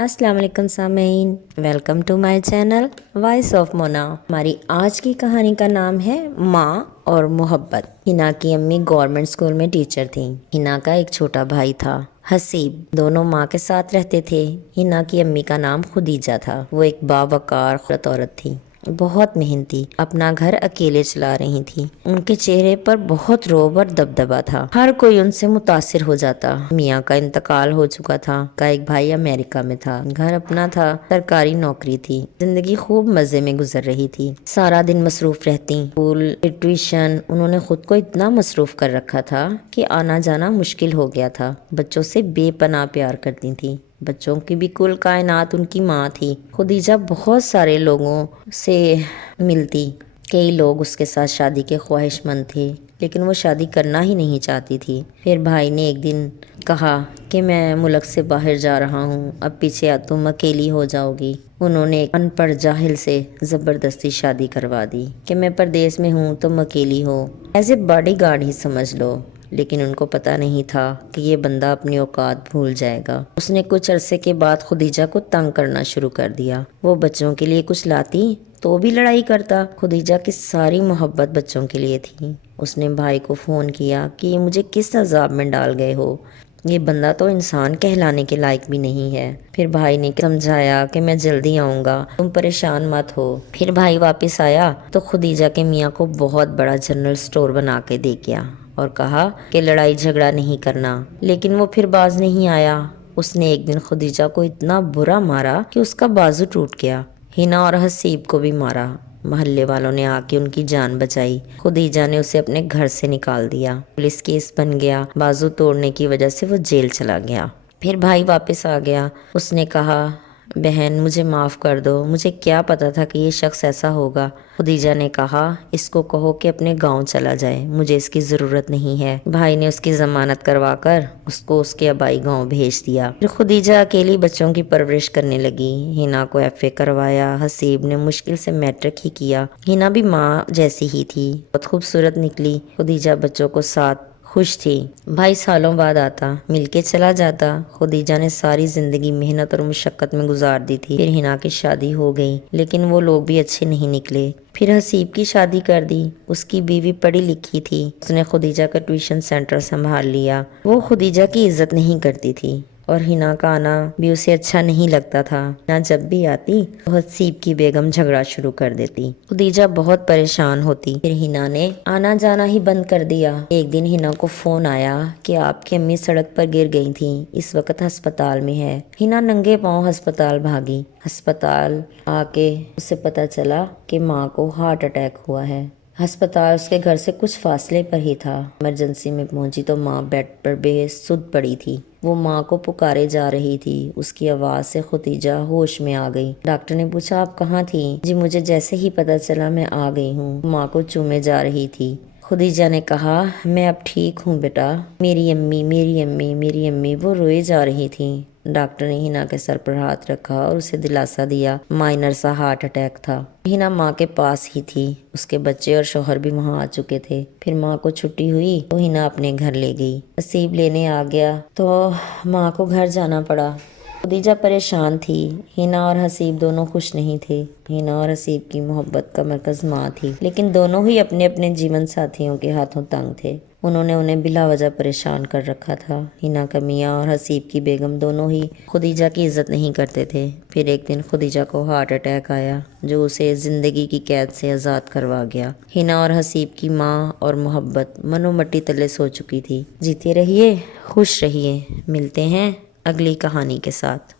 अस्सलाम वालेकुम सामीन, welcome to my channel voice of Mona. हमारी आज की कहानी का नाम है माँ और मोहब्बत। हिना की अम्मी गवर्नमेंट स्कूल में टीचर थी। हिना का एक छोटा भाई था हसीब। दोनों माँ के साथ रहते थे। हिना की अम्मी का नाम खुदीजा था। वो एक बावकार खूबसूरत औरत थी, बहुत मेहनती, अपना घर अकेले चला रही थी। उनके चेहरे पर बहुत रोब और दबदबा था। हर कोई उनसे मुतासिर हो जाता। मियाँ का इंतकाल हो चुका था। का एक भाई अमेरिका में था। घर अपना था, सरकारी नौकरी थी। जिंदगी खूब मजे में गुजर रही थी। सारा दिन मसरूफ रहती। स्कूल, ट्यूशन, उन्होंने खुद को इतना मसरूफ कर रखा था कि आना जाना मुश्किल हो गया था। बच्चों से बेपनाह प्यार करती थी। बच्चों की भी कुल कायनात उनकी माँ थी। खुदीजा बहुत सारे लोगों से मिलती। कई लोग उसके साथ शादी के ख्वाहिशमंद थे, लेकिन वो शादी करना ही नहीं चाहती थी। फिर भाई ने एक दिन कहा कि मैं मुल्क से बाहर जा रहा हूँ, अब पीछे आ तुम अकेली हो जाओगी। उन्होंने एक अनपढ़ जाहिल से ज़बरदस्ती शादी करवा दी कि मैं परदेश में हूँ, तुम अकेली हो, एज ए बॉडीगार्ड ही समझ लो। लेकिन उनको पता नहीं था कि ये बंदा अपनी औकात भूल जाएगा। उसने कुछ अरसे के बाद खुदीजा को तंग करना शुरू कर दिया। वो बच्चों के लिए कुछ लाती तो भी लड़ाई करता। खुदीजा की सारी मोहब्बत बच्चों के लिए थी। उसने भाई को फ़ोन किया कि ये मुझे किस अजाब में डाल गए हो, ये बंदा तो इंसान कहलाने के लायक भी नहीं है। फिर भाई ने समझाया कि मैं जल्दी आऊँगा, तुम परेशान मत हो। फिर भाई वापस आया तो खुदीजा के मियाँ को बहुत बड़ा जनरल स्टोर बना के दे गया और कहा कि लड़ाई झगड़ा नहीं करना। लेकिन वो फिर बाज नहीं आया। उसने एक दिन खुदीजा को इतना बुरा मारा कि उसका बाजू टूट गया। हिना और हसीब को भी मारा। मोहल्ले वालों ने आके उनकी जान बचाई। खुदीजा ने उसे अपने घर से निकाल दिया। पुलिस केस बन गया। बाजू तोड़ने की वजह से वो जेल चला गया। फिर भाई वापस आ गया। उसने कहा, बहन मुझे माफ़ कर दो, मुझे क्या पता था कि ये शख्स ऐसा होगा। खुदीजा ने कहा, इसको कहो कि अपने गांव चला जाए, मुझे इसकी ज़रूरत नहीं है। भाई ने उसकी ज़मानत करवाकर उसको उसके आबाई गांव भेज दिया। फिर खुदीजा अकेली बच्चों की परवरिश करने लगी। हिना को एफए करवाया। हसीब ने मुश्किल से मैट्रिक ही किया। हिना भी माँ जैसी ही थी, बहुत खूबसूरत निकली। खुदीजा बच्चों को साथ खुश थी। भाई सालों बाद आता, मिलके चला जाता। खुदीजा ने सारी जिंदगी मेहनत और मुशक्कत में गुजार दी थी। फिर हिना की शादी हो गई, लेकिन वो लोग भी अच्छे नहीं निकले। फिर हसीब की शादी कर दी। उसकी बीवी पढ़ी लिखी थी। उसने खुदीजा का ट्यूशन सेंटर संभाल लिया। वो खुदीजा की इज्जत नहीं करती थी और हिना का आना भी उसे अच्छा नहीं लगता था। हिना जब भी आती तो हसीब की बेगम झगड़ा शुरू कर देती। खुदीजा बहुत परेशान होती। फिर हिना ने आना जाना ही बंद कर दिया। एक दिन हिना को फोन आया कि आपकी अम्मी सड़क पर गिर गई थी, इस वक्त अस्पताल में है। हिना नंगे पांव अस्पताल भागी। अस्पताल आके उसे पता चला कि माँ को हार्ट अटैक हुआ है। अस्पताल उसके घर से कुछ फासले पर ही था। इमरजेंसी में पहुंची तो माँ बेड पर बेसुध पड़ी थी। वो माँ को पुकारे जा रही थी। उसकी आवाज़ से खुदीजा होश में आ गई। डॉक्टर ने पूछा, आप कहाँ थी? जी मुझे जैसे ही पता चला मैं आ गई हूँ। माँ को चूमे जा रही थी। खुदीजा ने कहा, मैं अब ठीक हूँ बेटा, मेरी अम्मी मेरी अम्मी मेरी अम्मी। वो रोए जा रही थी। डॉक्टर ने हिना के सर पर हाथ रखा और उसे दिलासा दिया। माइनर सा हार्ट अटैक था। हिना माँ के पास ही थी। उसके बच्चे और शौहर भी वहाँ आ चुके थे। फिर माँ को छुट्टी हुई तो हिना अपने घर ले गई। नसीब लेने आ गया तो माँ को घर जाना पड़ा। खुदीजा परेशान थी। हिना और हसीब दोनों खुश नहीं थे। हिना और हसीब की मोहब्बत का मरकज माँ थी, लेकिन दोनों ही अपने अपने जीवन साथियों के हाथों तंग थे। उन्होंने उन्हें बिला वजह परेशान कर रखा था। हिना का मियाँ और हसीब की बेगम दोनों ही खुदीजा की इज्जत नहीं करते थे। फिर एक दिन खुदीजा को हार्ट अटैक आया जो उसे जिंदगी की कैद से आज़ाद करवा गया। हिना और हसीब की माँ और मोहब्बत मनो मट्टी तले सो चुकी थी। जीते रहिए, खुश रहिए। मिलते हैं अगली कहानी के साथ।